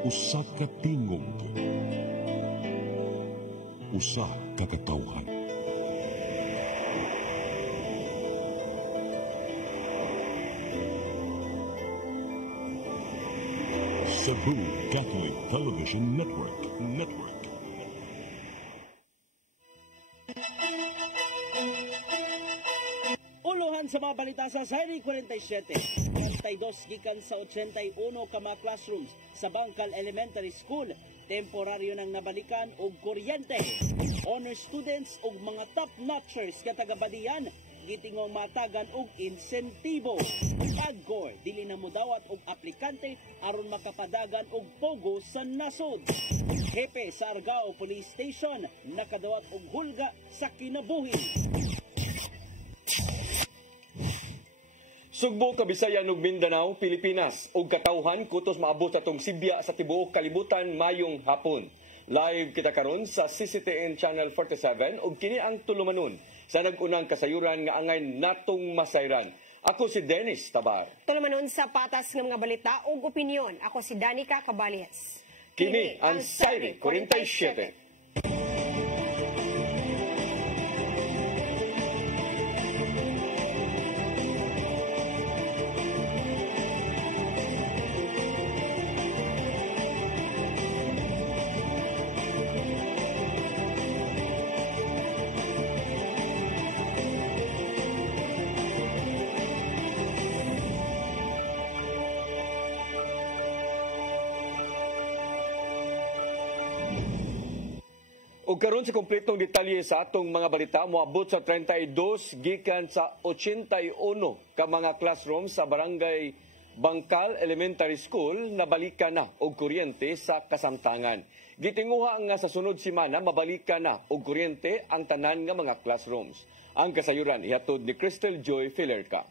Usa ka tingog, usa ka katawhan. Cebu Catholic Television Network. Uluhan sa mga balita sa Seri 47. 32 gikan sa 81 ka mga classrooms sa Bangkal Elementary School temporaryo nang nabalikan og kuryente. Honor students ug mga top-notchers katagabadian gitingong matagan og insentibo. Pagkor dili na mudawat og aplikante aron makapadagan og pogo sa nasod. Hepe sa Argao Police Station nakadawat og hulga sa kinabuhi. Sugbo, Kabisayan ug Mindanao, Pilipinas ug katawhan kutos maabot atong Sibya sa tibuok kalibutan mayong hapon. Live kita karon sa CCTN Channel 47 ug kini ang tulumanon sa nag-unang kasayuran nga angay natong masayran. Ako si Dennis Tabar. Tulumanon sa patas ng mga balita ug opinyon. Ako si Danica Cabales. Kini ang Seri 47. O karon sa kompletong detalye sa atong mga balita, moabot sa 32 gikan sa 81 ka mga classroom sa Barangay Bangkal Elementary School na balikan na og kuryente sa kasamtangan. Gitinguha nga sa sunod semana mabalikan na og kuryente ang tanan nga mga classrooms. Ang kasayuran ihatod ni Crystal Joy Filerca.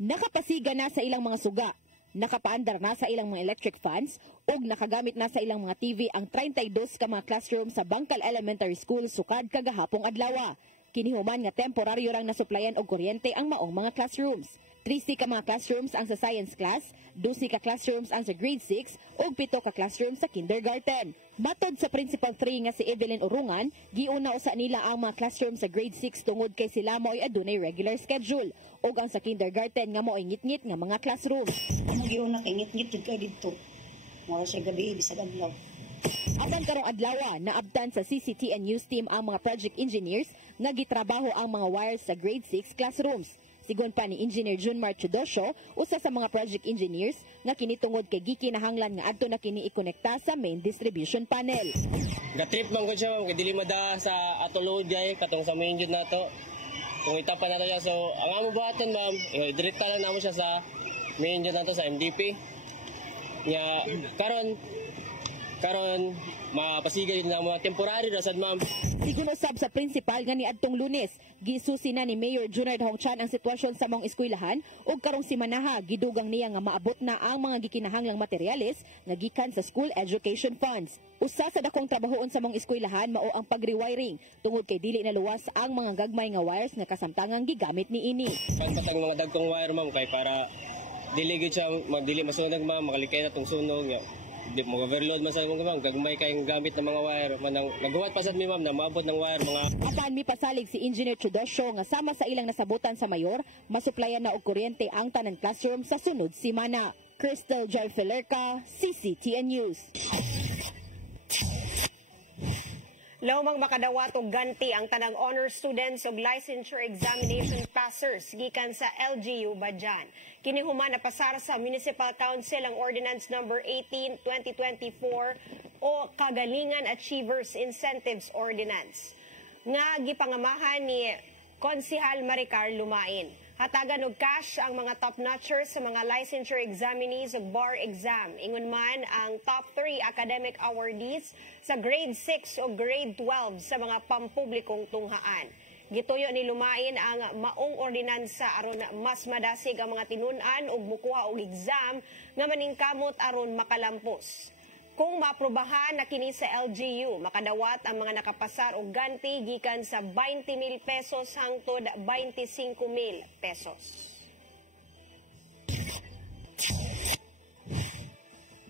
Nakapasiga na sa ilang mga suga. Nakapaandar na sa ilang mga electric fans ug nakagamit na sa ilang mga TV ang 32 ka mga classroom sa Bangkal Elementary School sukad kagahapong adlaw. Kinihuman nga temporaryo rang nasuplayan og kuryente ang maong mga classrooms. 30 ka mga classrooms ang sa science class, 12 ka classrooms ang sa grade 6 ug 7 ka classrooms sa kindergarten. Matod sa Principal 3 nga si Evelyn Urungan, giuna usa nila ang mga classroom sa grade 6 tungod kay sila mao'y adunay regular schedule ug ang sa kindergarten nga mao'y ngit-ngit nga mga classroom. Ano giuna kay ngit-ngit jud kay didto. Mura sa gabi bisag adlaw. Apan karong adlaw naabtan sa CCTN News team ang mga project engineers nga gitrabaho ang mga wires sa grade 6 classrooms. Sigon pa ni Engineer Junmar Chodosio, usa sa mga project engineers nga kinitungod kay gikinahanglan nga adto na kini ikonekta sa main distribution panel. Ga-trip man ko siya, ma'am, kay dili mada sa atulod jay katong sa main jud nato. Kung itapan nato siya, so ang amo buhaton, ma'am, direkta lang namo siya sa main jud nato sa MDP. Nya karon mapasigay na mga temporary ra sad, ma'am. Sigun usab sa principal nga niadtong Lunes, gisusi na ni Mayor Junard Hongchan ang sitwasyon sa mga eskwelahan ug karong simanaha gidugang niya nga maabot na ang mga gikinahanglang materyales nga gikan sa school education funds. Usa sa dakong trabahoon sa mga eskwelahan mao ang pag-rewiring tungod kay dili na luwas ang mga gagmay nga wires nga kasamtangang gigamit niini. Kan patang mga dagkong wire, ma'am, kay para dili gid siya magdili masunog, ma'am, makalikay na tong sunog. Di mo overload man sa mga, ma'am, gagmay kayong gamit ng mga wire manang nagawa pa sad mi, ma'am, na maabot ng wire mga. Apan mi pasalig si Engineer Chodosio nga sama sa ilang nasabutan sa mayor, masuplayan na og kuryente ang tanang classroom sa sunod semana. Crystal Joy Filerca, CCTN News. Lawmang makadawat og ganti ang tanang honor students ug licensure examination passers gikan sa LGU Badyan. Kinihuman na pasara sa Municipal Council ang Ordinance Number 18/2024 o Kagalingan Achievers Incentives Ordinance nga gipangamahan ni Konsehal Maricar Lumain. Hatagan og cash ang mga top-notchers sa mga licensure examinees ug bar exam. Ingon man ang top 3 academic awardees sa grade 6 o grade 12 sa mga pampublikong tunghaan. Gituyo ni Lumain ang maong ordinansa aron mas madasig ang mga tinun-an ug mukuha og exam nga maningkamot aron makalampos. Kung maaprobahan na kini sa LGU, makadawat ang mga nakapasar og ganti gikan sa 20,000 pesos hangtod 25,000 pesos.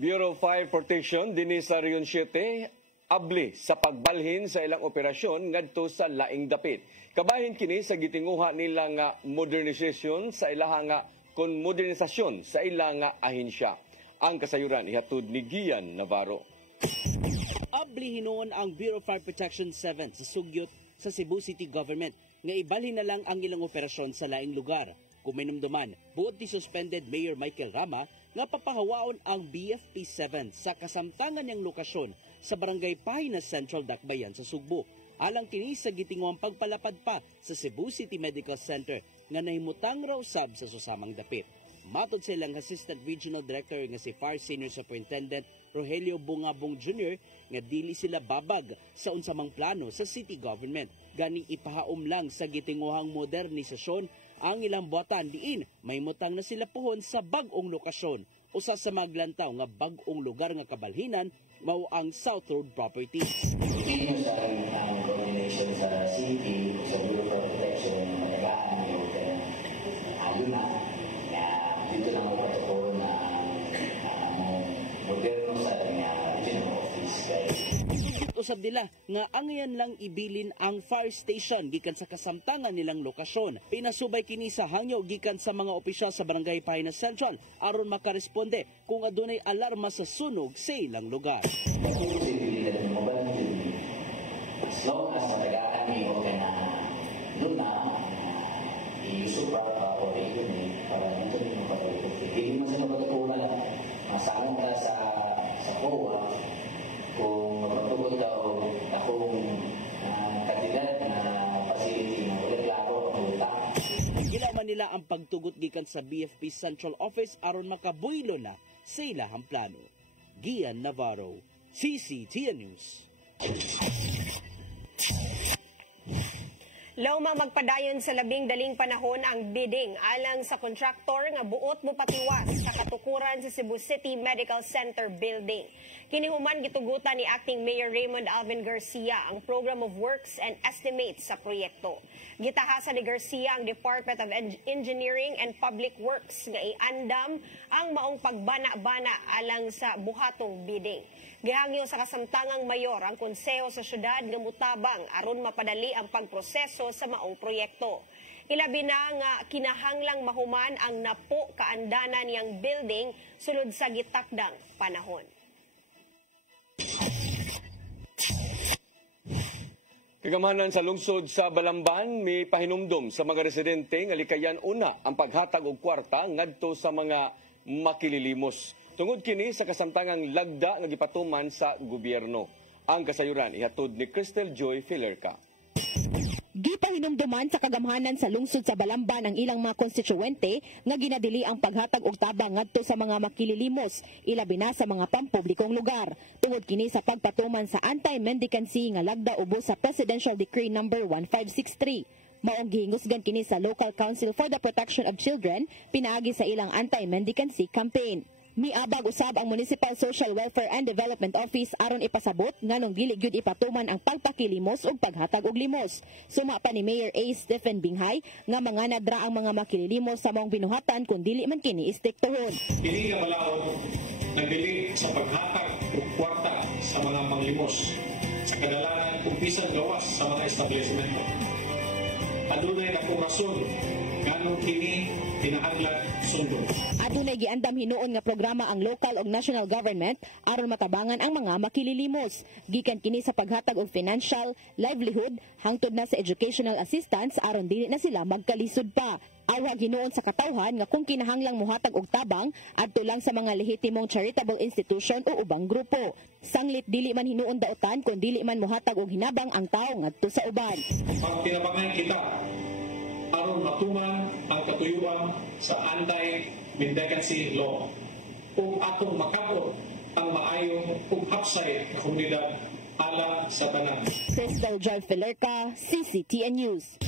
Bureau of Fire Protection dinhi sa Region 7 abli sa pagbalhin sa ilang operasyon ngadto sa laing dapit. Kabahin kini sa gitinguha nila nga modernisasyon sa ilang nga modernisasyon sa ilang nga ahensya. Ang kasayuran ihatod ni Gian Navarro. Abli hinuon ang Bureau of Fire Protection 7 sa sugyot sa Cebu City Government nga ibalhin na lang ang ilang operasyon sa laing lugar. Kuminumduman, buot ni suspended Mayor Michael Rama nga papahawaon ang BFP7 sa kasamtangan niyang lokasyon sa Barangay Pahinas Central, Dakbayan sa Sugbo. Alang kini sa gitinguang pagpalapad pa sa Cebu City Medical Center nga nahimutang raw sab sa susamang dapit. Matod sa ilang Assistant Regional Director nga si Fire Senior Superintendent Rogelio Bungabong Jr. nga dili sila babag sa unsamang plano sa city government. Gani ipahaom lang sa gitinguhang modernisasyon ang ilang buhatan diin may mutang na sila pohon sa bag-ong lokasyon. Usa sa maglantaw nga bag-ong lugar nga kabalhinan mao ang South Road Property. Hindi sa ang coordination sa city, sa Bureau of Protection, nagagaan yung ayun na. Dito lang ako protocol na moderno sa regional office. Usab nila nga angyan lang ibilin ang fire station gikan sa kasamtangan nilang lokasyon. Pinasubay kini sa hangyo gikan sa mga opisyal sa Barangay Pahinas Central aron makaresponde kung adunay alarma sa sunog sa ilang lugar. As long as natagaan niyo na doon na iusog para pa-operate para nito yung pa-operate. Hindi mo sila patutunan masama ka sa COA kung magpatugod ka o akong kandidat na facility na ulit laro ang utang. Gilaman nila ang pagtugot gikan sa BFP Central Office aron makabuylo na sa ilahang plano. Gian Navarro, CCTN News. Lauma magpadayon sa labing daling panahon ang bidding alang sa kontraktor nga buot mo patiwas sa katukuran sa Cebu City Medical Center building. Kinihuman gitugutan ni Acting Mayor Raymond Alvin Garcia ang Program of Works and Estimates sa proyekto. Gitahasan ni Garcia ang Department of Engineering and Public Works nga iandam ang maong pagbana-bana alang sa buhatong bidding. Gihangyo sa kasamtangang mayor ang konseho sa syudad nga mutabang aron mapadali ang pagproseso sa maong proyekto. Ilabi na nga kinahanglang mahuman ang napo kaandanan niyang building sulod sa gitakdang panahon. Kagamanan sa lungsod sa Balamban, may pahinumdom sa mga residente nga likayan una ang paghatag og kwarta ngadto sa mga makililimos. Tungod kini sa kasamtangang lagda nga gipatuman sa gobyerno. Ang kasayuran ihatod ni Crystal Joy Filerca. Gipahinumduman sa kagamhanan sa lungsod sa Balamban ang ilang mga konstituwente nga ginadili ang paghatag og tabang ngadto sa mga makililimos, ilabi na sa mga pampublikong lugar. Tungod kini sa pagpatuman sa anti-mendicancy nga lagda ubos sa Presidential Decree No. 1563. Maong gihingusgan kini sa Local Council for the Protection of Children pinaagi sa ilang anti-mendicancy campaign. Miabag usab ang Municipal Social Welfare and Development Office aron ipasabot nganong dili gyud ipatuman ang pagpakilimos ug paghatag og limos. Suma pa ni Mayor A. Stephen Binghay nga mga nadra ang mga makililimos sa maong binuhatan kung dili man kini istiktohon. Kini nga balaod nagdili sa paghatag og kwarta sa mga manglimos sa kadalanan kung bisan gawas sa mga establishmento. Adunay na rason nganong kini pinahanglan sundo. Adunay giandam hinuon nga programa ang local ug national government aron matabangan ang mga makililimos. Gikan kini sa paghatag og financial, livelihood, hangtod na sa educational assistance aron dili na sila magkalisod pa. Awag hinuon sa katawhan nga kung kinahanglang mohatag og tabang adto lang sa mga lehitimong charitable institution o ubang grupo. Sanglit dili man hinuon daotan kung dili man mohatag og hinabang ang tawo ngadto sa uban. Pagtinabangan kita aron matuman ang katuyuan sa anti-mendicancy law ug atong makabot ang maayo ug hapsay na komunidad alang sa tanan. Crystal Joy Filerca, CCTN News.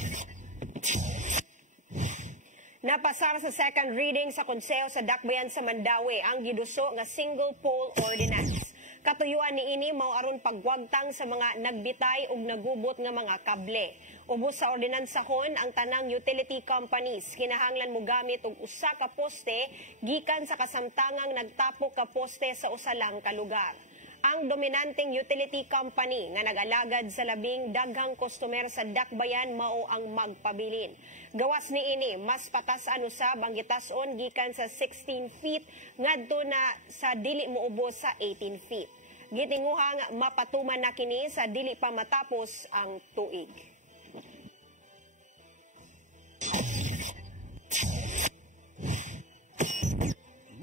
Napasar sa second reading sa Konseho sa Dakbayan sa Mandawi ang giduso nga single pole ordinance. Katuyuan niini mao aron pagwagtang sa mga nagbitay ug nagubot nga mga kable. Ubos sa ordinansahon ang tanang utility companies kinahanglan mo gamit og usa ka poste gikan sa kasamtangang nagtapok ka poste sa usa lang ka lugar. Ang dominanteng utility company nga nag-alagad sa labing daghang customer sa Dakbayan mao ang magpabilin. Gawas ni ini, mas patasan usab ang gitason gikan sa 16 feet ngadto na sa dili moubos sa 18 feet. Gitinguhang mapatuman na kini sa dili pa matapos ang tuig.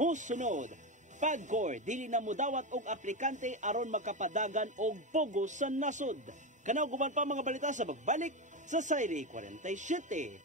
Musunod, PAGCOR dili na mudawat og aplikante aron makapadagan og pogo sa nasod. Kanaw guban pa mga balita sa pagbalik sa Sayri 47.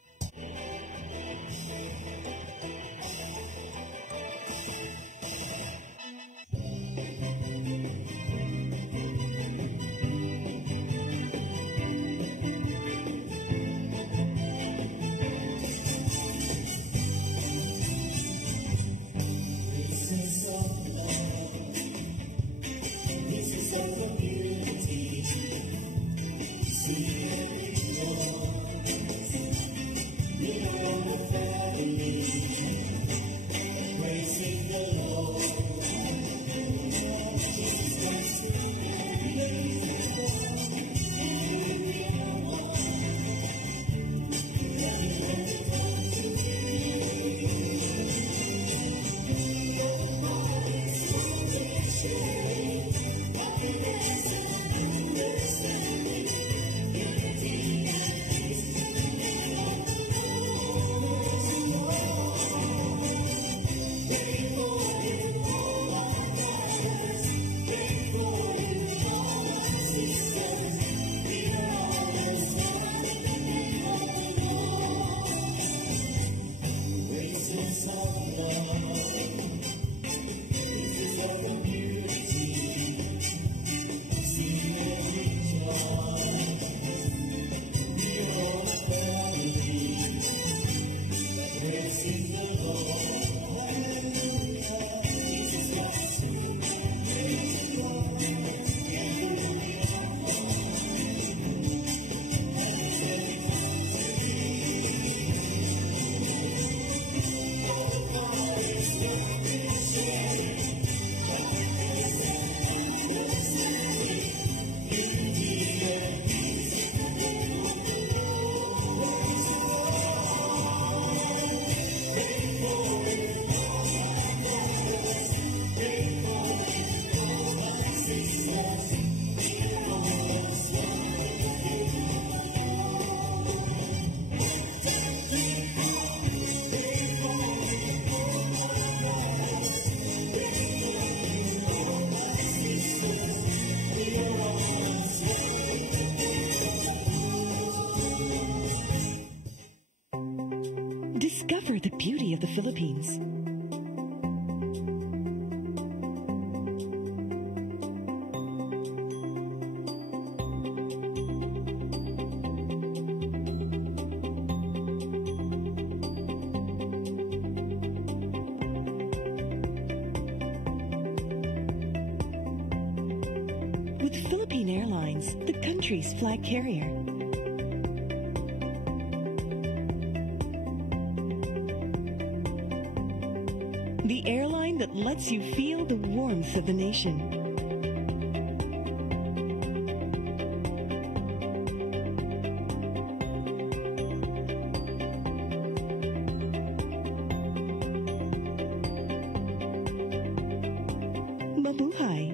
Discover the beauty of the Philippines. With Philippine Airlines, the country's flag carrier. The airline that lets you feel the warmth of the nation. Mabuhay.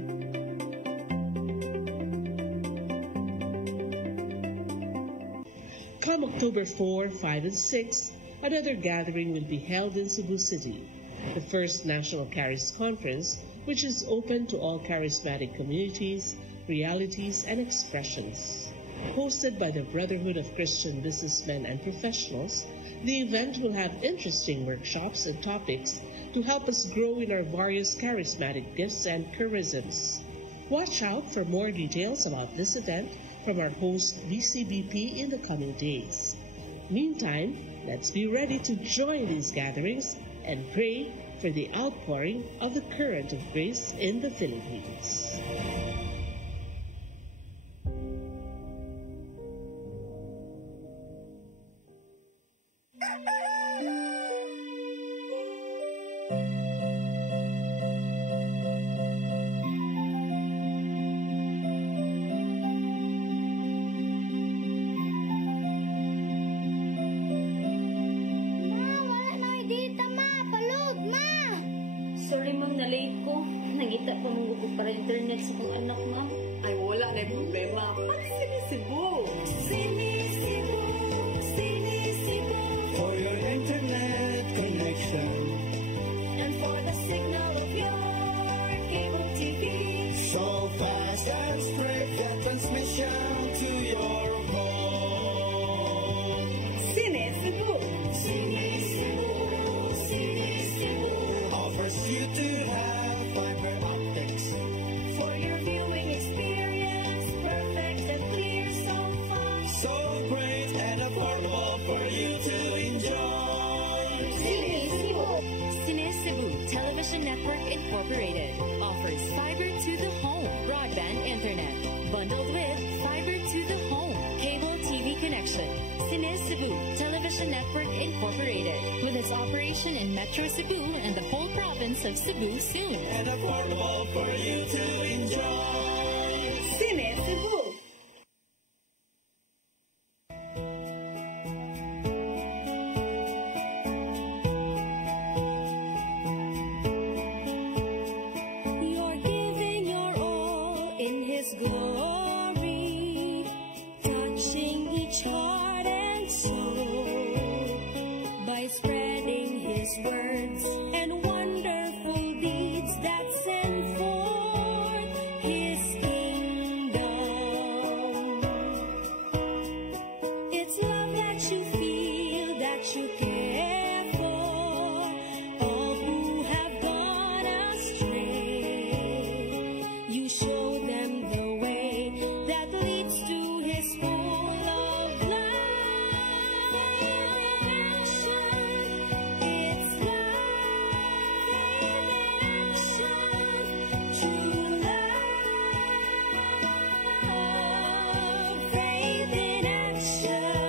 Come October 4, 5, and 6, another gathering will be held in Cebu City. The first National Charis Conference, which is open to all charismatic communities, realities, and expressions. Hosted by the Brotherhood of Christian Businessmen and Professionals, the event will have interesting workshops and topics to help us grow in our various charismatic gifts and charisms. Watch out for more details about this event from our host BCBP in the coming days. Meantime, let's be ready to join these gatherings and pray for the outpouring of the current of grace in the Philippines. Sorry, ma'am, na-late ko. Nangita pa mong gusto para internet sa kong anak, ma'am. Ay, wala na yung problema. Sinisibo. Sinisibo. Sinisibo. For your internet connection. And for the signal of your cable TV. So fast and spread the transmission to your home. Sinisibo. Sinisibo. Sinisibo. Offers you to have fiber optics. For your viewing experience, perfect and clear so fast. So great and affordable for you to enjoy. Sinisibo. Sinisibo Television Network Incorporated offers fiber to the home broadband internet bundled with fiber to the home cable TV connection. Sinisibo Television Network Incorporated with its operation in Metro Cebu and the whole province of Cebu soon. And affordable for you to enjoy. Sinisibo. You're giving your all in His glory, touching each heart and soul by spreading His words and wonderful deeds that send forth His kingdom. It's love that you feel, that you care for all who have gone astray. You show them the way that leads to His full of life. It's life, true love, faith in action.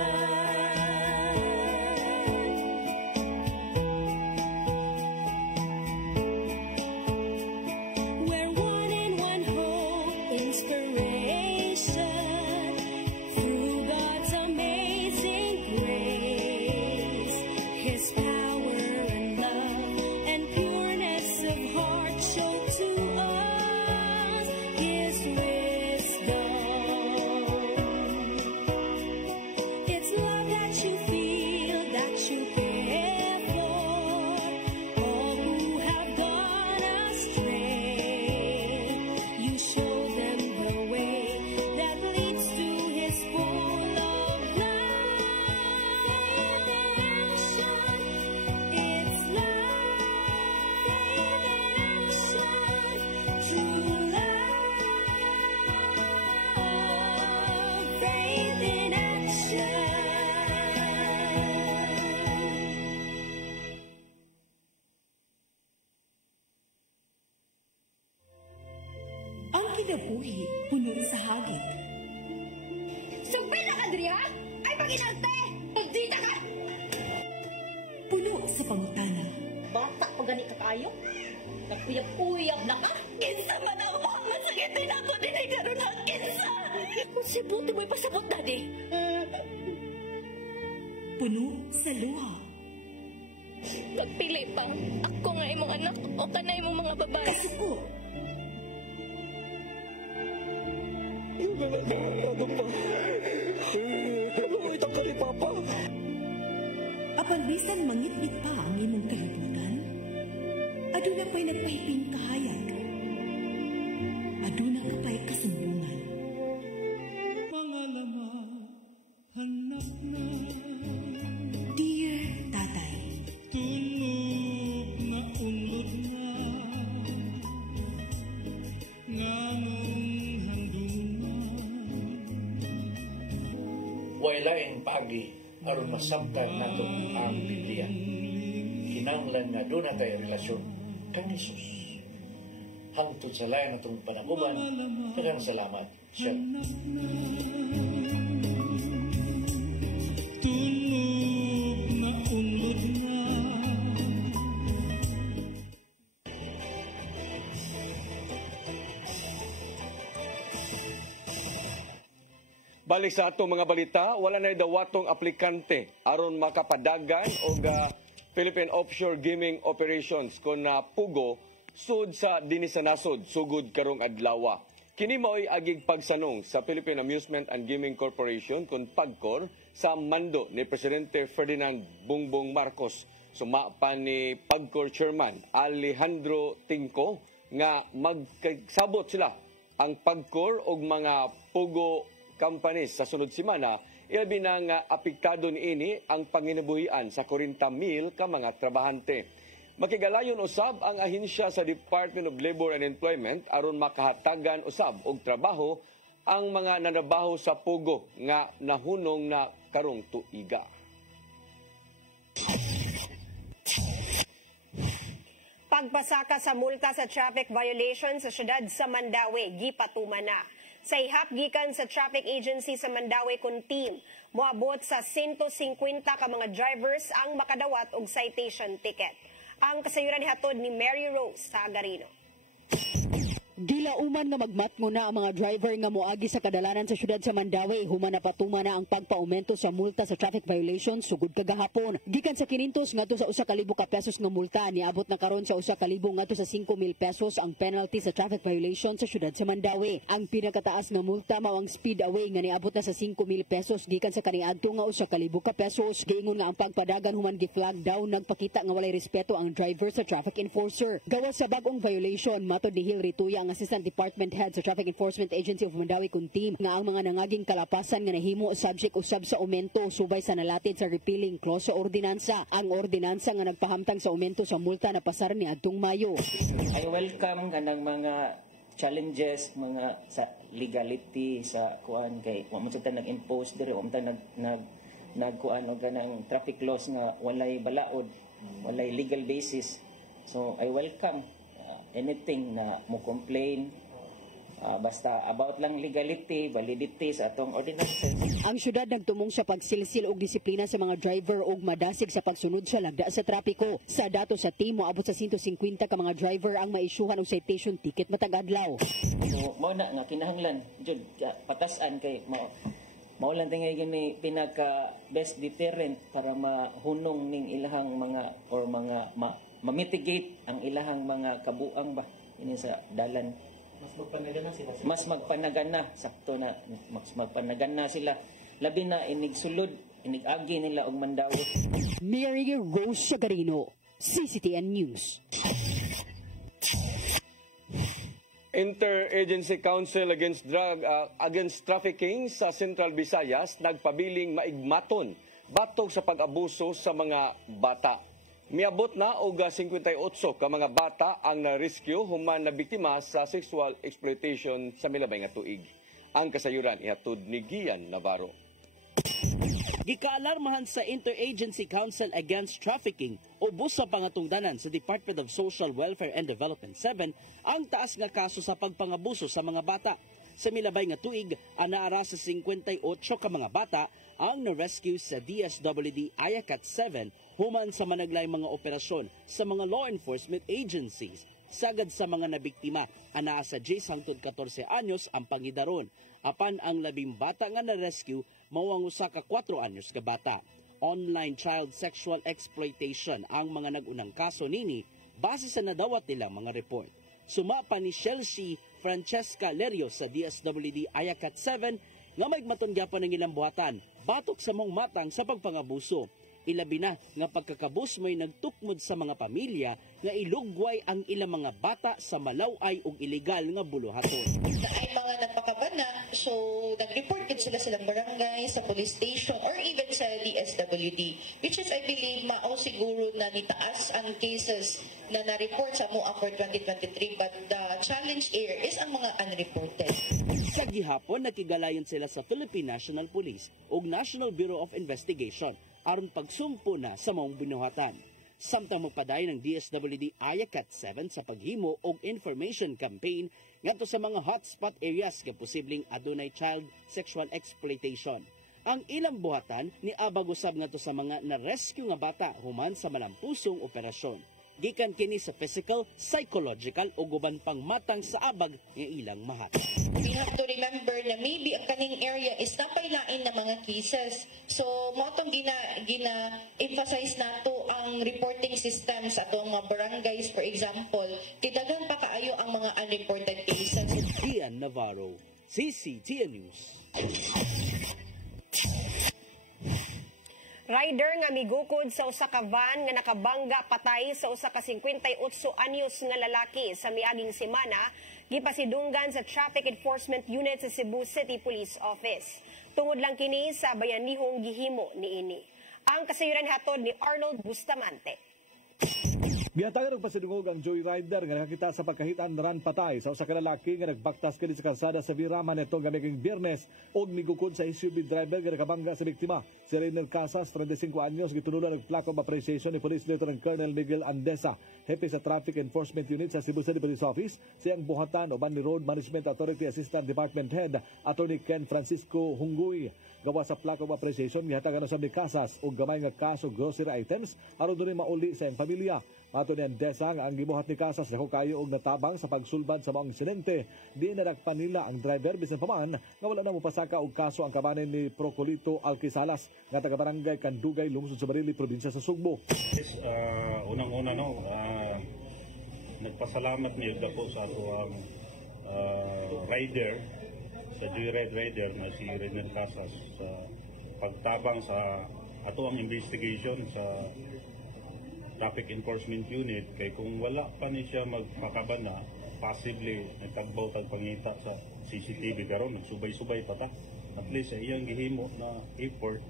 We're one in one hope, inspiration through God's amazing grace. His power and love and pureness of heart show to us His wisdom. It's love that you feel, that you care for all who have gone astray. You show them the way that leads to His full of life. It's life, true love, faith in action. Ang kinabuhi, puno sa hagit. Sumpil na ka, Dria! Ay, pag-inarte! Magdita ka! Puno sa pangutana. Bata pa gani ka kayo? Nagkuyak-kuyak na ka? Kinsa man ang mga sakitin ako din ay karoon ng kinsa! Kung si Buti mo'y pasabot na di. Puno sa luha. Magpili pang ako nga imong anak o kanay imong mga babae. Kasuko. Yung mga ano pa. Kaluoy ka ni Papa. Apan bisan mangitbit pa ang imong kalibutan, aduna pa'y nagpahiping kahayag. Aduna ka pa'y kasumbungan. Mga lamang hanap na Dear Tatay, tunog na unlod na nganong handungan. Wailaing pagi aron masabtan nato ang Biblia. Kinahanglan nga doon na tayo relasyon kang Jesus. Hangtod sa lain natong panaguban, daghang salamat. Shalom. Tunog na unlod na Balik sa atong mga balita, wala na dawatong aplikante aron makapadagan og Philippine Offshore Gaming Operations kon na pugo sud sa dinhi sa nasod sugod karong adlaw. Kini mao'y agig pagsanong sa Philippine Amusement and Gaming Corporation kung PAGCOR sa mando ni Presidente Ferdinand Bongbong Marcos. Suma pa ni PAGCOR Chairman Alejandro Tingco nga magsabot sila ang PAGCOR og mga pugo companies sa sunod semana. Ilabi na nga apektado niini ang panginabuhian sa 40,000 ka mga trabahante. Makigalayon usab ang ahensya sa Department of Labor and Employment aron makahatagan usab og trabaho ang mga nanabaho sa pugo nga nahunong na karong tuiga. Pagpasaka sa multa sa traffic violation sa syudad sa Mandawi, gipatuman na. Sa ihap gikan sa traffic agency sa Mandawi kun team, moabot sa 150 ka mga drivers ang makadawat og citation ticket. Ang kasayuran hatod ni Mary Rose Tagarino. Gilauman nga magmatmo na ang mga driver nga moagi sa kadalanan sa syudad sa Mandawi, human na patuma na ang pagpaumento sa multa sa traffic violation sugod kagahapon. Gikan sa 500 ngadto sa 1,000 ka pesos nga multa, niabot na karon sa 1,000 ngadto sa 5,000 pesos ang penalty sa traffic violation sa syudad sa Mandawi. Ang pinakataas nga multa mao ang speed away nga niabot na sa 5,000 pesos gikan sa kaniadto nga 1,000 ka pesos. Giingon nga ang pagpadagan human gi-flag down nagpakita nga walay respeto ang driver sa traffic enforcer. Gawas sa bag-ong violation, matod ni Hil Rituya ang Assistant Department Head sa Traffic Enforcement Agency of Mandawi kun team nga ang mga nangaging kalapasan nga nahimo subject usab sa aumento subay sa nalatid sa repealing clause sa ordinansa. Ang ordinansa nga nagpahamtang sa aumento sa multa na pasar ni adtong Mayo. I welcome kanang mga challenges mga sa legality sa kuan kay wa man ta nag-impose dire wa man ta nagkuan og kanang traffic laws nga walay balaod, walay legal basis. So I welcome anything na mo complain basta about lang legality, validity sa atong ordinances. Ang syudad nagtumong sa pagsilsil og disiplina sa mga driver og madasig sa pagsunod sa lagda sa trapiko. Sa dato sa team, moabot sa 150 ka mga driver ang maisyuhan og citation ticket matag adlaw. So mo na nga kinahanglan jud patasan kay mao lang tingay gini pinaka best deterrent para mahunong ning ilahang mga or mga ma-mitigate ang ilahang mga kabuang ba ini sa dalan. Mas magpanagana sakto na mas magpanagana sila labi na inigsulod inigagi nila og Mandawi. Mary Rose Tagarino, CCTN News. Interagency Council against Trafficking sa Central Visayas nagpabiling maigmaton batok sa pag-abuso sa mga bata. Miabot na og 58 ka mga bata ang na-rescue human na biktima sa sexual exploitation sa milabay nga tuig. Ang kasayuran ihatod ni Gian Navarro. Gikaalarmahan sa Interagency Council Against Trafficking o busa pangatungdanan sa Department of Social Welfare and Development 7 ang taas nga kaso sa pagpangabuso sa mga bata. Sa milabay nga tuig, anaara sa 58 ka mga bata ang na-rescue sa DSWD Ayakat 7 human sa managlay mga operasyon sa mga law enforcement agencies. Sagad sa mga nabiktima, anaa sa 10 hangtod 14 anyos ang pangidaron. Apan ang labing bata nga na-rescue, mawang usa ka 4 anyos ka bata. Online child sexual exploitation ang mga nagunang kaso nini base sa nadawat nilang mga report. Sumapa ni Chelsea Francesca Lerio sa DSWD Ayakat 7 nga maigmaton gyapon ang ilang buhatan batok sa mong matang sa pagpangabuso. Ilabi na nga pagkakabus mo'y nagtukmod sa mga pamilya nga ilugway ang ilang mga bata sa malaway ug illegal nga buluhaton. Ay mga nagpakabana, so nag-report din sila silang barangay, sa police station, or even sa DSWD, which is I believe mao siguro na nitaas ang cases na na-report sa MOA for 2023, but the challenge here is ang mga unreported. Sa gihapon, nakigalayon sila sa Philippine National Police ug National Bureau of Investigation aron pagsumpo na sa maong binuhatan. Samtang magpaday ng DSWD Ayakat 7 sa paghimo og information campaign ngadto sa mga hotspot areas nga posibleng adunay child sexual exploitation. Ang ilang buhatan ni abag usab ngadto sa mga na-rescue nga bata human sa malampusong operasyon. gikan kini sa physical, psychological o guban pang matang sa abag nga ilang mahat. We have to remember na maybe ang kaning area is napailain na mga cases. So, mo itong gina-emphasize nato ang reporting system sa atong mga barangays, for example. Tidagan pa kaayo ang mga unreported cases. Gian Navarro, CCTN News. Rider nga migukod sa usa ka van nga nakabangga patay sa usa ka 58 anyos nga lalaki sa miaging semana gipasidunggan sa Traffic Enforcement Unit sa Cebu City Police Office. Tungod lang kini sa bayanihong gihimo niini. Ang kasayuran hatod ni Arnold Bustamante. Gihatagan og pasidungog ang joyrider nga nakakita sa pagkahitan ran patay sa usa ka lalaki nga nagbaktas kini sa kalsada sa Viraman nitong gamiging Biyernes og migukod sa SUV driver nga nakabangga sa biktima. Si Reynel Casas, 35 anyos, gitunulan ng plaque of appreciation ni Police Lieutenant Colonel Miguel Andesa, hepe sa Traffic Enforcement Unit sa Cebu City Police Office. Siyang buhatan uban ni Road Management Authority Assistant Department Head Attorney Ken Francisco Hunggoy. Gawa sa plaque of appreciation, gihatagan na sa ni Casas og gamay nga kaso grocery items aron dunay mauli sa iyang pamilya. Mato ni Andesa nga ang gibuhat ni Casas dako kayo og natabang sa pagsulbad sa mga insidente. Di nadagpan nila ang driver bisan pa man nga wala na mopasaka og kaso ang kabanen ni Procolito Alquisalas nga taga barangay Kandugay, lungsod sa Barili, probinsya sa Sugbo. Unang-una nagpasalamat niyo dako sa ato ang rider, sa joyride rider na si Reynel Casas sa pagtabang sa ato ang investigation sa Traffic Enforcement Unit. Kay kung wala pa ni siya magpakabana, possibly nagtagbaw tag pangita sa CCTV karon nagsubay-subay pa ta. At least iyang gihimo na effort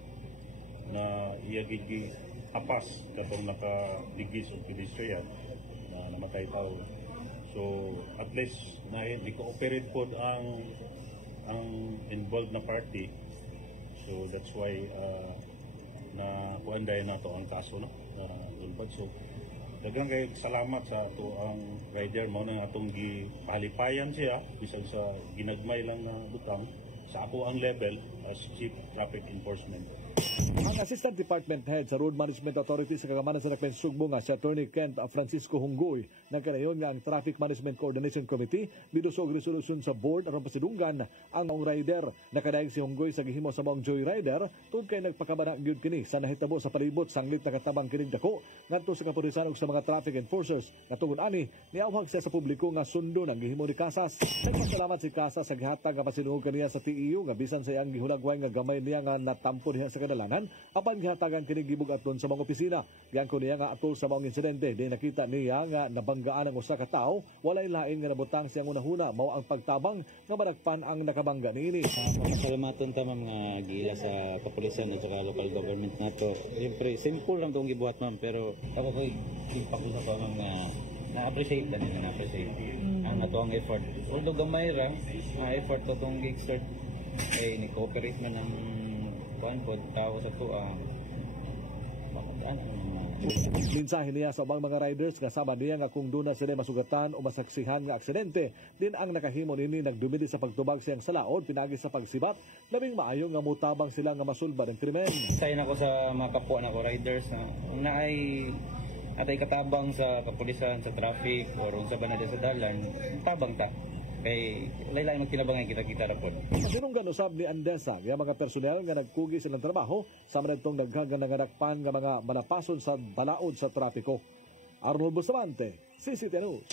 na iya gigi apas katong nakadigis o pedestrian na namatay tao. So at least na i-cooperate po ang involved na party. So that's why na kuanday na to ang kaso lulbad. So daghang kay salamat sa ato ang rider mo nang atong gipalipayan siya bisan sa ginagmay lang na butang sa ako ang level as Chief Traffic Enforcement. Ang Assistant Department Head sa Road Management Authority sa kagamanan sa Nakpen Sugbo nga si Attorney Kent Francisco Hunggoy nagkanayon nga ang Traffic Management Coordination Committee bidusog resolusyon sa board aron pasidunggan ang maong rider. Nakadaig si Hunggoy sa gihimo sa maong joyrider tungod kay nagpakabana gyud kini sa nahitabo sa palibot sanglit nakatabang kining dako ngadto sa kapulisan ug sa mga traffic enforcers. Katungod ani niawhag siya sa publiko nga sundo ang gihimo ni Casas. Nagpasalamat si Casas sa gihatag nga pasidungog kaniya sa TEU nga bisan sa iyang gihulagway nga gamay niya nga natampo niya sa kadalanan apan gihatagan kini gibugaton sa mga opisina. Giangko niya nga atol sa mga insidente di nakita niya nga nabanggaan ang usa ka tawo walay lain nga nabutang siyang unahuna mao ang pagtabang nga madagpan ang nakabangga niini. Pasalamaton ta mga gila sa kapulisan at saka local government nato. Siyempre simple lang tong gibuhat ma'am pero ako koy ipakusa pa ma'am nga na-appreciate na nila, na-appreciate ang ato ang effort. Although gamay ra effort to tong gig-start ay ni-cooperate man ng kuan po tao sa to Mensahe niya sa ubang mga riders nga sama niya nga kung doon na sila masugatan o masaksihan nga aksidente, din ang nakahimo nini nagdumili sa pagtubag siyang salaod pinagi sa pagsibat, labing maayo nga mutabang sila nga masulbad ang krimen. Sayon ako sa mga kapwa na ko riders na ay atay katabang sa kapulisan, sa traffic, o sa banada sa dalan, tabang ta. Kay laylay magtinabangay kita-kita ra pod. Sinunggan usab ni Andesa nga mga personel nga nagkugi silang trabaho sa manadtong daghagan nga nakpan nga mga malapason sa balaod sa trapiko. Arnold Bustamante, CCTN News.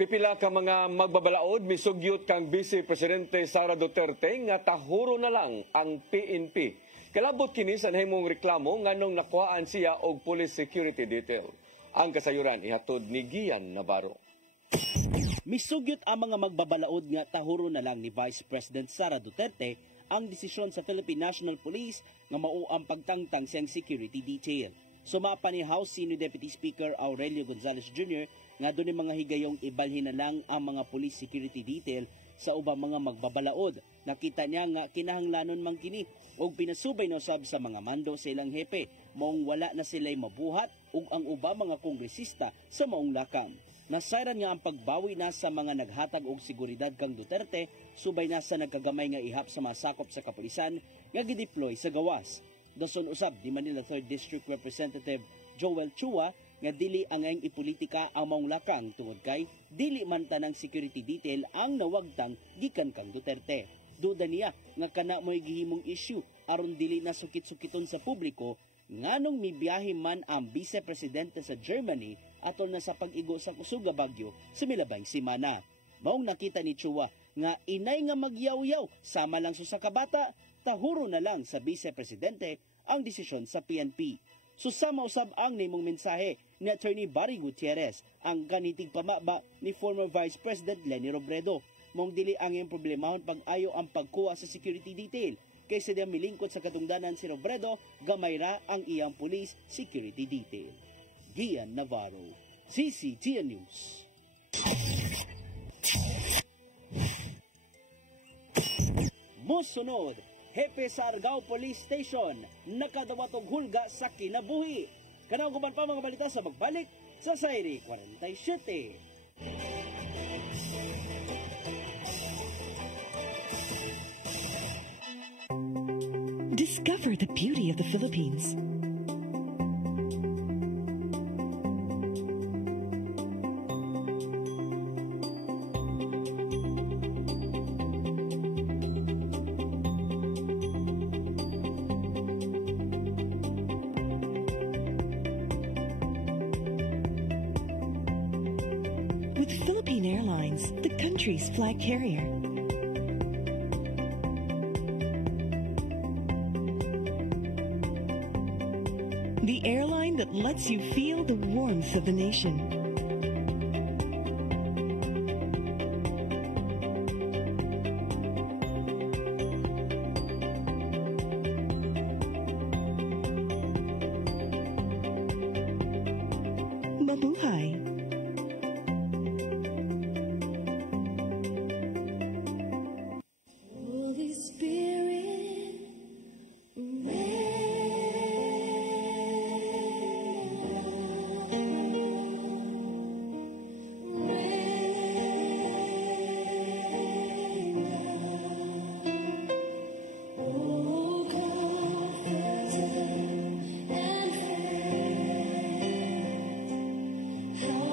Pipila ka mga magbabalaod misugyot kang Vice Presidente Sara Duterte nga tahuro na lang ang PNP. Kalabot kini sa nahimong reklamo nganong nakuhaan siya og police security detail. Ang kasayuran ihatod ni Gian Navarro. Misugyot ang mga magbabalaod nga tahuro na lang ni Vice President Sara Duterte ang desisyon sa Philippine National Police nga mao ang pagtangtang siyang security detail. Sumapa ni House Senior Deputy Speaker Aurelio Gonzales Jr. nga doon mga higayong ibalhin na lang ang mga police security detail sa ubang mga magbabalaod. Nakita niya nga kinahanglanon man kini og pinasubay na usab sa mga mando sa ilang hepe maong wala na sila'y mabuhat ug ang ubang mga kongresista sa maong lakam. Nasayran nga ang pagbawi na sa mga naghatag og seguridad kang Duterte subay na sa nagkagamay nga ihap sa mga sakop sa kapulisan nga gideploy sa gawas. Dason usab di Manila 3rd District Representative Joel Chua nga dili angayng ipolitika ang maong lakang tungod kay dili man tanang security detail ang nawagtang gikan kang Duterte. Duda niya nga kana mo'y gihimong issue aron dili na sukit-sukiton sa publiko nganong mibiyahe man ang Vice Presidente sa Germany atol na sa pag-igo sa Kusuga Bagyo sa milabang simana. Maong nakita ni Chua nga inay nga magyaw-yaw sama lang sa kabata, tahuro na lang sa Vice Presidente ang desisyon sa PNP. Susama usab ang nimong mensahe ni Attorney Barry Gutierrez ang kanitig pamaba ni former Vice President Leni Robredo. Mong dili ang iyang problemahon pag-ayo ang pagkuha sa security detail kaysa diya milingkod sa katungdanan si Robredo, gamay ra ang iyang police security detail. Gian Navarro, CCTN News. Mosunod, Hepe sa Argao Police Station, nakadawat og hulga sa kinabuhi. Kanauguban pa mga balita sa magbalik sa Sayri 47. Discover the beauty of the Philippines. With Philippine Airlines, the country's flag carrier. The airline that lets you feel the warmth of the nation. Mabuhay. Holy Spirit, help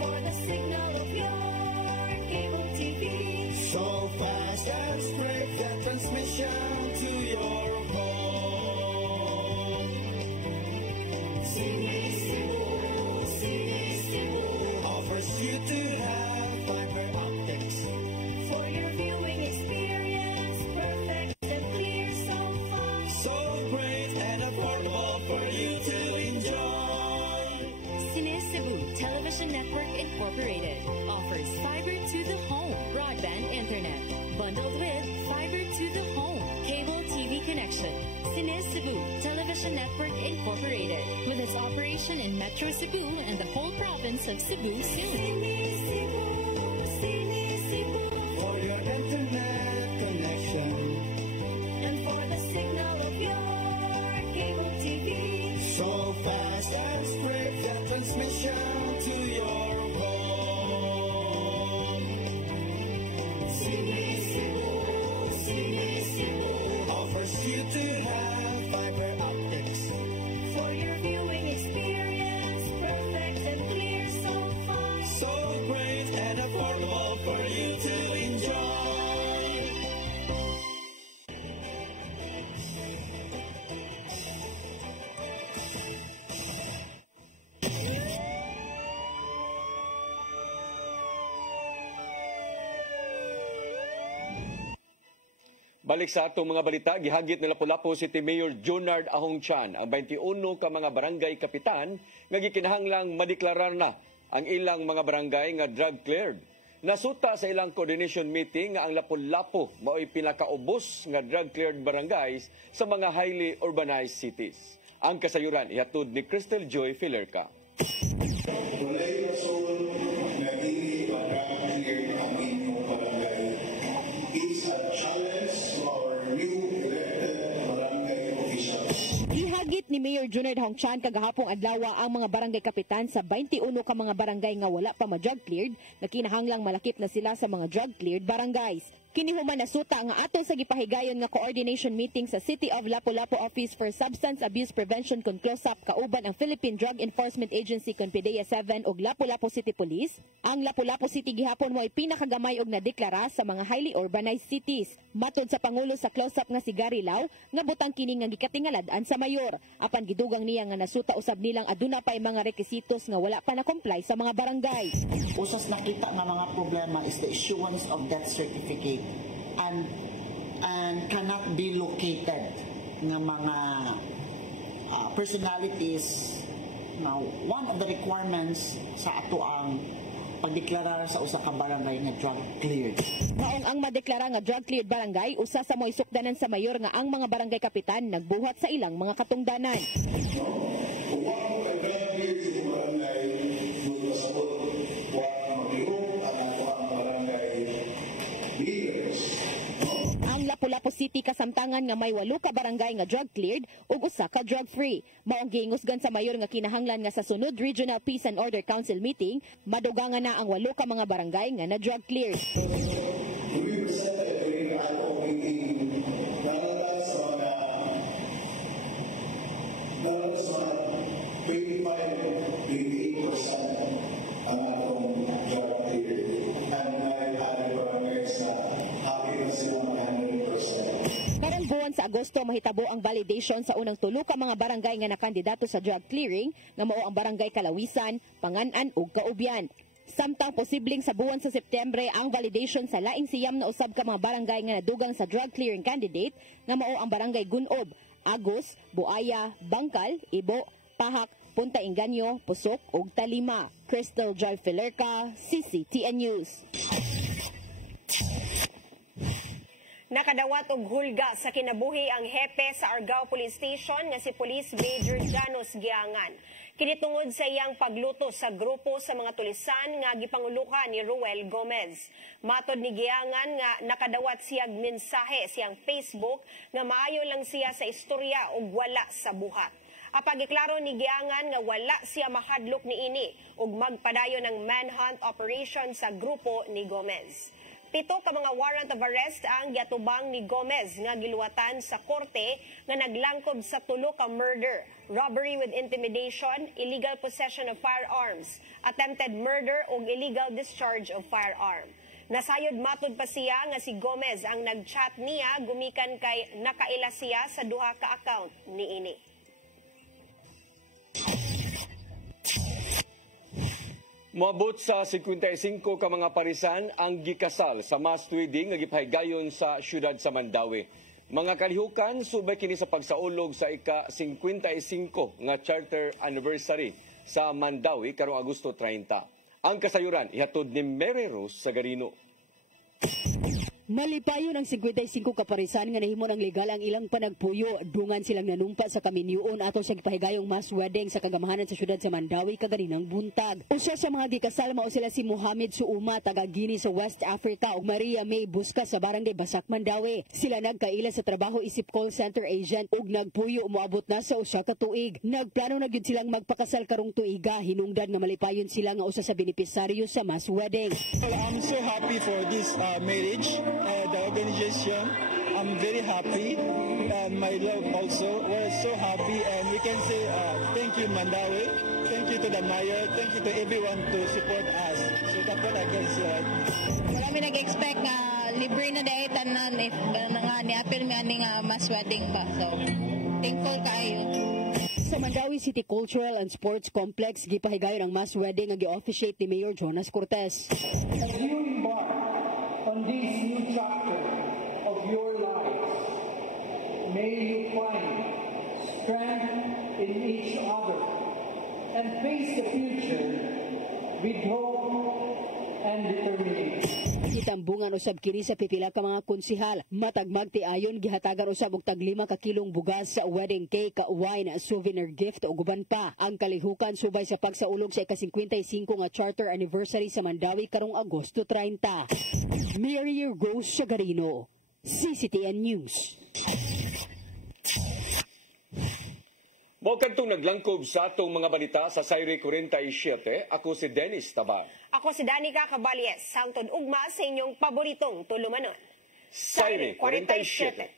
for the signal of your cable TV. So fast as break the transmission to your home. Cine Cebu offers you to have fiber optics for your viewing experience. Perfect and clear, so fast, so great and affordable for you to enjoy. Cine Cebu Television Network Incorporated offers fiber to the home broadband internet bundled with fiber to the home cable TV connection. Cine Cebu Television Network Incorporated with its operation in Metro Cebu and the whole province of Cebu soon. For your internet connection and for the signal of your cable TV. So fast as break the transmission to your home. Cine Cebu offers you to have fiber optics for your viewing experience. Perfect and clear, so fast, so great and affordable for you to enjoy. Balik sa atong mga balita, gihagit nila Lapu-Lapu City Mayor Junard Ahongchan ang 21 ka mga barangay kapitan nga gikinahanglang madeklarar na ang ilang mga barangay nga drug cleared. Nasuta sa ilang coordination meeting nga ang Lapu-Lapu mao'y pinakaubos nga drug cleared barangays sa mga highly urbanized cities. Ang kasayuran ihatod ni Crystal Joy Filerca. Walay rason na dili ma-drug cleared ang inyong barangay. It's a challenge to our new elected barangay officials. Gihagit ni Mayor Junard Ahongchan kagahapong adlaw ang mga barangay kapitan sa 21 ka mga barangay nga wala pa ma-drug cleared na kinahanglang malakip na sila sa mga drug cleared barangays. Kinihuman nasuta nga aton sa gipahigayon nga coordination meeting sa City of Lapu-Lapu Office for Substance Abuse Prevention kon CLOSUP kauban ang Philippine Drug Enforcement Agency kon PDEA 7 ug Lapu-Lapu City Police. Ang Lapu-Lapu City gihapon mo ay pinakagamay og nadeklara sa mga highly urbanized cities. Matod sa pangulo sa CLOSUP nga si Gary Lau, nga butang kini nga gikatingaladan sa mayor. Apan gidugang niya nga nasuta usab nilang aduna pay mga requisitos nga wala pa na comply sa mga barangay. Usas nakita nga mga problema is the issuance of death certificate and cannot be located nga mga personalities. Now, one of the requirements sa ato ang pagdeklarar sa usa ka barangay nga drug cleared. Maong ang madeklara nga drug cleared barangay, usa sa mo'y sukdanan sa mayor nga ang mga barangay kapitan nagbuhat sa ilang mga katungdanan. Ang Lapu-Lapu City kasamtangan nga may 8 ka barangay nga drug cleared ug usa ka drug free. Maong giingusgan sa mayor nga kinahanglan nga sa sunod Regional Peace and Order Council meeting madugangan na ang 8 ka mga barangay nga na drug cleared. Karong buwan sa Agosto mahitabo ang validation sa unang 3 ka mga barangay nga nakandidato sa drug clearing nga mao ang barangay Kalawisan, Pangan-an ug Kaubyan. Samtang posibleng sa buwan sa Setyembre ang validation sa laing siyam na usab ka mga barangay nga nadugang sa drug clearing candidate nga mao ang barangay Gunob, Agos, Buaya, Bangkal, Ibo, Pahak, Punta Inganyo, Pusok ug Talima. Crystal Joy Filerca, CCTN News. Nakadawat og hulga sa kinabuhi ang hepe sa Argao Police Station nga si Police Major Janos Giangan. Kinitungod sa iyang pagluto sa grupo sa mga tulisan nga gipangulukan ni Ruel Gomez. Matod ni Giangan nga nakadawat siyag mensahe siyang Facebook nga maayo lang siya sa istorya ug wala sa buhat. Apagiklaro ni Giangan nga wala siya makadlok niini ug magpadayon ng manhunt operation sa grupo ni Gomez. Pito ka mga warrant of arrest ang giatubang ni Gomez nga giluwatan sa korte nga naglangkob sa tulo ka murder, robbery with intimidation, illegal possession of firearms, attempted murder ug illegal discharge of firearm. Nasayod matud pa siya nga si Gomez ang nag-chat niya gumikan kay nakaila siya sa duha ka account niini. Moabot sa 55 ka mga parisan ang gikasal sa mass wedding nga gipahigayon sa syudad sa Mandawi. Mga kalihukan subay kini sa pagsaulog sa ika-55 nga charter anniversary sa Mandawi karong Agosto 30. Ang kasayuran ihatod ni Mary Rose Sagarino. Malipayon ang 55 kaparisan nga nahimo ng legal ang ilang panagpuyo. Dungan silang nanumpa sa kaminyuon ato sa gipahigayong mass wedding sa kagamahanan sa syudad sa Mandawi kaganinang buntag. Usa sa mga gikasal mao sila si Mohamed Suuma taga Guinea sa West Africa ug Maria May Busca sa barangay Basak, Mandawi. Sila nagkaila sa trabaho isip call center agent ug nagpuyo moabot na sa usa ka tuig. Nagplano na gyud silang magpakasal karong tuiga hinungdan nga malipayon sila nga usa sa benepisaryo sa mass wedding. I'm so happy for this marriage. The organization, I'm very happy, and my love also. We're so happy, and we can say thank you, Mandawi. Thank you to the mayor. Thank you to everyone to support us. So that's what I can say. Marami nag-expect na libre na dahil tanan if nga ni-appeal nga ni nga mass wedding ba. So, thankful kayo. Sa Mandawi City Cultural and Sports Complex, gipahigayon ang mass wedding nga gi-officiate ni Mayor Jonas Cortez. As you embark on this new chapter of your lives, may you find strength in each other and face the future with hope and determination. Gitambungan usab kini sa pipila ka mga konsihal. Matag magtiayon gihatagan usab og tag 5 ka kilong bugas sa wedding cake, wine, souvenir gift ug uban pa. Ang kalihukan subay sa pagsaulog sa ika-55 nga charter anniversary sa Mandawi karong Agosto 30. Mary Rose Sagarino, CCTN News. Mao kadtong naglangkob sa atong mga balita sa Sayre 47. Ako si Dennis Tabar. Ako si Danica Caballes. Sangtod ugma sa inyong paboritong tulumanon. Sayre 47.